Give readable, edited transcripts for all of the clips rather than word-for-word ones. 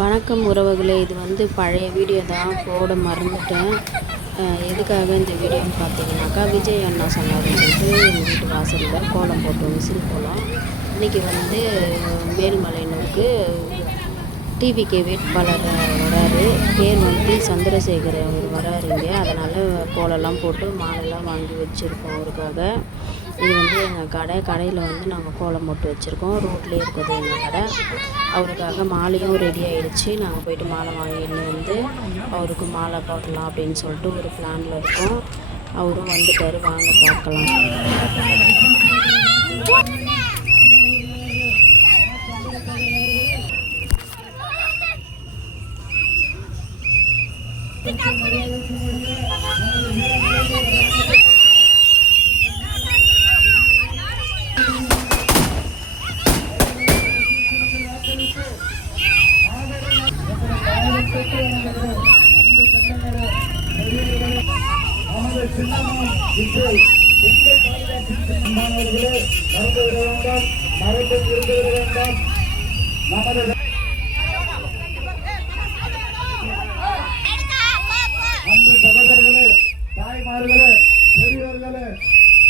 வணக்கம் உறவுகளே, இது வந்து பழைய வீடியோ தான், போட மறந்துட்டேன். எதுக்காக இந்த வீடியோன்னு பார்த்தீங்கன்னாக்கா, விஜய் அண்ணா சொன்னார்னு சொல்லிட்டு எங்கள் வீட்டு வாசலில் கோலம் போட்டோம், விசில் கோலம். இன்றைக்கி வந்து மேல்மலையனூருக்கு டிவிகே வேட்பாளர் வராரு. பேர் வந்து சந்திரசேகர் அவர் வராருங்க. அதனால் கோலம்லாம் போட்டு மாலைலாம் வாங்கி வச்சுருக்கோம் அவருக்காக. இது வந்து எங்கள் கடையில் வந்து நாங்கள் கோலம் போட்டு வச்சுருக்கோம். ரோட்லேயே இருக்குது எங்கள் கடை. அவருக்காக மாலையும் ரெடி ஆகிடுச்சு. நாங்கள் போய்ட்டு மாலை வாங்கிட்டு வந்து அவருக்கு மாலை போடலாம் அப்படின்னு சொல்லிட்டு ஒரு பிளானில் இருக்கோம். அவரும் வந்துட்டார், வாங்க பார்க்கலாம். சகோதரர்களே, தாய்மார்களே, பெரியவர்களே,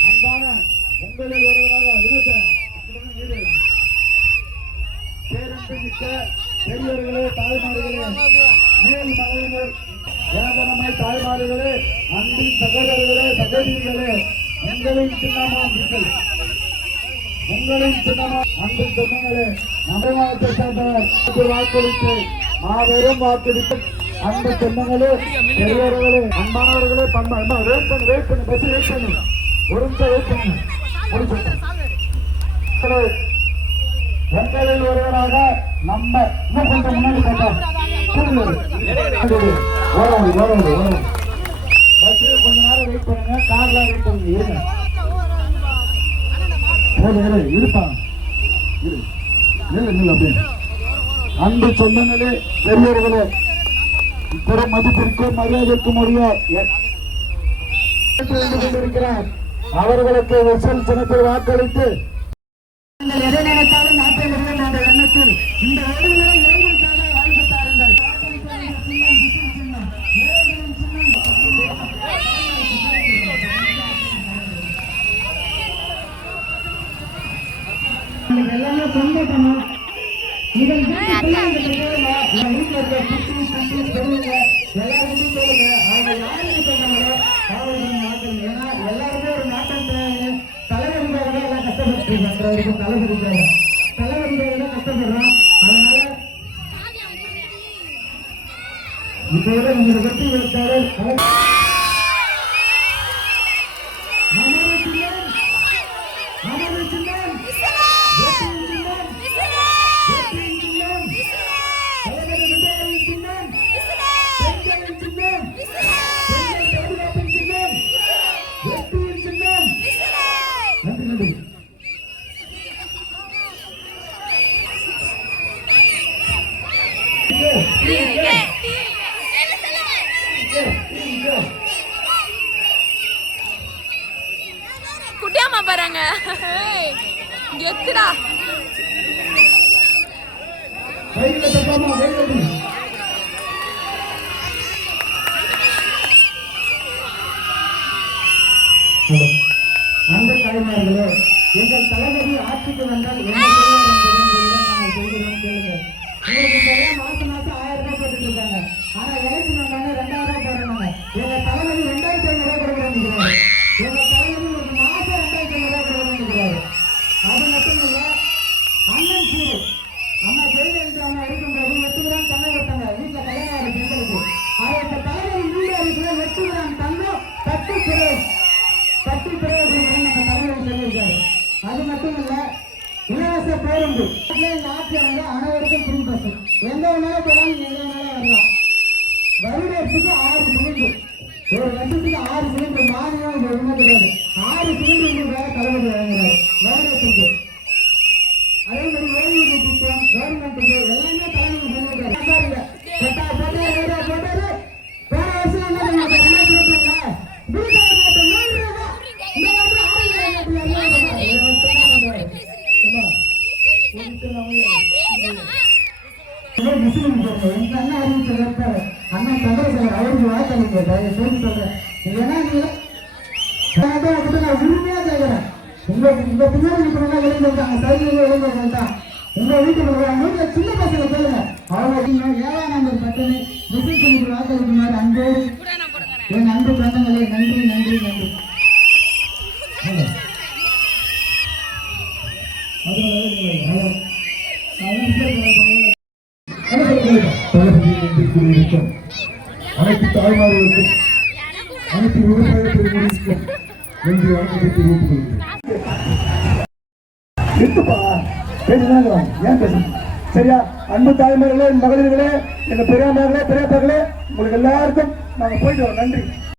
அன்பான உங்களில் ஒருவராக பேரன்புமிக்க பெரியவர்களே, தாய்மார்களே, மேல் மலையினர் ஏகனமாய் தாய்மார்களே, அன்பின் சகோதரர்களே, சகோதரிகளே, உங்களின் சின்னமாம் உங்களின் சின்னமா அன்பு சொந்தங்களே, நம்பமாவட்ட சேர்ந்தவர் வாக்களித்து மாபெரும் வாக்களித்து அன்பு சொந்தங்களே, பெரியவர்களே, அன்பானவர்களே, வெயிட் பண்ணு பஸ் வெயிட் பண்ணு, ஒரு நிமிஷம் வெயிட் பண்ணு. உங்களில் ஒருவராக நம்ம இன்னும் கொஞ்சம் முன்னாடி பார்த்தோம். பஸ்ல கொஞ்ச நேரம் வெயிட் பண்ணுங்க, கார்ல வெயிட் பண்ணுங்க. இருப்பாங்க அன்பு சொந்தங்களே, பெரியவர்களே, இப்போது மதிப்பிற்கும் மரியாதைக்கும் இருக்கிறார். அவர்களுக்கு விசல் சின்னத்தில் வாக்களித்து எதை நினைத்தாலும் நாட்டை விடுவோம் என்ற எண்ணத்தில் இந்த ஒருவரை ஏழுக்காக வாழ்ந்து தாருங்கள். எல்லாமே கொண்டாட்டணும். இதன் எல்லாருக்கும் சொல்லுங்க, அவங்க யாருக்கு சொன்னாங்களோ அவங்களுக்கு ஏன்னா எல்லாருமே ஒரு நாட்டம் தலைவருக்காக எல்லாம் கஷ்டப்பட்டு தலைவருக்காக கஷ்டப்படுறோம். அதனால இப்போட உங்களை பற்றி வைத்தாலும் குட்டியாமா பாருங்க எத்துடா அந்த தாய்மார்களே, எங்கள் தளபதி ஆட்சிக்கு வந்தால் என்ன நாங்கள் சொல்கிறோம் கேளுங்க. மாசம் 1000 ரூபாய் போட்டுட்டு இருக்காங்க. ஆனா எலெக்ஷன் வந்தாங்க 2000 ரூபாய் போடுறாங்க. எங்க தளபதி 2500 ரூபாய் கொடுக்குறாங்க. எங்க தளபதி ஒரு மாசம் 2500 ரூபாய் கொடுக்குறாங்க. அது மட்டும் இல்ல, அண்ணன் சீரு அம்மா ஜெயலலிதா அம்மா இருக்கும்போது 8 கிராம் தண்ணி வைத்தாங்க வீட்டுல கல்யாணம் பெண்களுக்கு. அவருக்கு தளபதி வீடு இருக்கிற 8 கிராம் தங்கம் 10 கிலோ நம்ம தலைவர் சொல்லியிருக்காரு. அது மட்டும் இல்ல, இலவச பேருந்து நாட்டில் அனைவருக்கும் ஃப்ரீ பஸ். எங்க வேணாலும் போகலாம், எங்க வேணாலும் வரலாம். வருடத்துக்கு 6 சிலிண்டர், ஒரு வருஷத்துக்கு 6 சிலிண்டர் மானியம் இது ஒன்றும் கிடையாது. 6 சிலிண்டர் வேற தலைவர் வழங்குறாரு வருடத்துக்கு. அதே மாதிரி ஓய்வூதிய திட்டம் கவர்மெண்ட்டுக்கு எல்லாமே தலைவர் சொல்லியிருக்காரு. போட்டாரு போன வருஷம் என்ன விசில் இங்க எங்க அண்ணன் அறிவிச்ச வேட்பாளர் அண்ணன் சந்திரசேகர் அவருக்கு வாக்களிங்க. தயவு செய்து சொல்றேன். ஏன்னா நீங்க நான் உரிமையா கேட்கிறேன். உங்க பின்னாடி இருக்கிறவங்க இளைஞர்கள் சரியாக இளைஞர்கள் தான். உங்க வீட்டுல வீட்டுல சின்ன பசங்க கேளுங்க. அவங்க 7ஆம் நம்பர் பட்டனை விசில் பண்ணி வாக்களிக்குமாறு அன்போடு என் அன்பு சொந்தங்களே நன்றி நன்றி நன்றி. அனைத்து தாய்மார்களுக்கும் அனைத்து விவசாய பெருமக்களுக்கும் நன்றி வணக்கத்தை தெரிவித்துக் கொள்கிறேன். ஏன் பேசணும் சரியா? அன்பு தாய்மார்களே, மகளிர்களே, எங்க பெரியார்களே, பெரியப்பார்களே, உங்களுக்கு எல்லாருக்கும் நாங்க போயிட்டு வரோம். நன்றி.